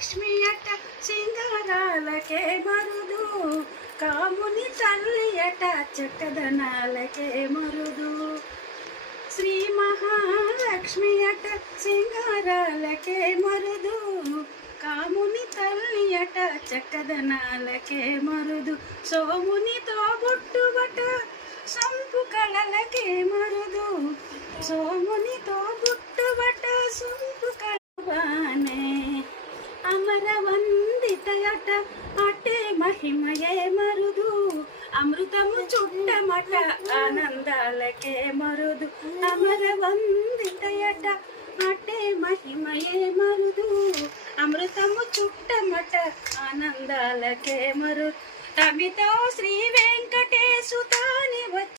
లక్ష్మి అట సింగారాలకే మరుదు, కాముని తల్లి అట చక్కదనాలకే మరుదు. శ్రీ మహాలక్ష్మి అట సింగారాలకే మరుదు, కాముని తల్లి అట చక్కదనాలకే మరుదు. సోమునితో బొట్టుబట sump కళలకే Marudu, సోమునితో బుట్టుబట sump కళనే. అమర వందితయట అటే మహిమయే మరుదు, అమృతము చుట్టమట ఆనందాలకే మరుదు. అమర వందితయట అటే మహిమయే మరుదు, అమృతము చుట్టమట ఆనందాలకే మరుదు. తమితో శ్రీ వెంకటేశు తాని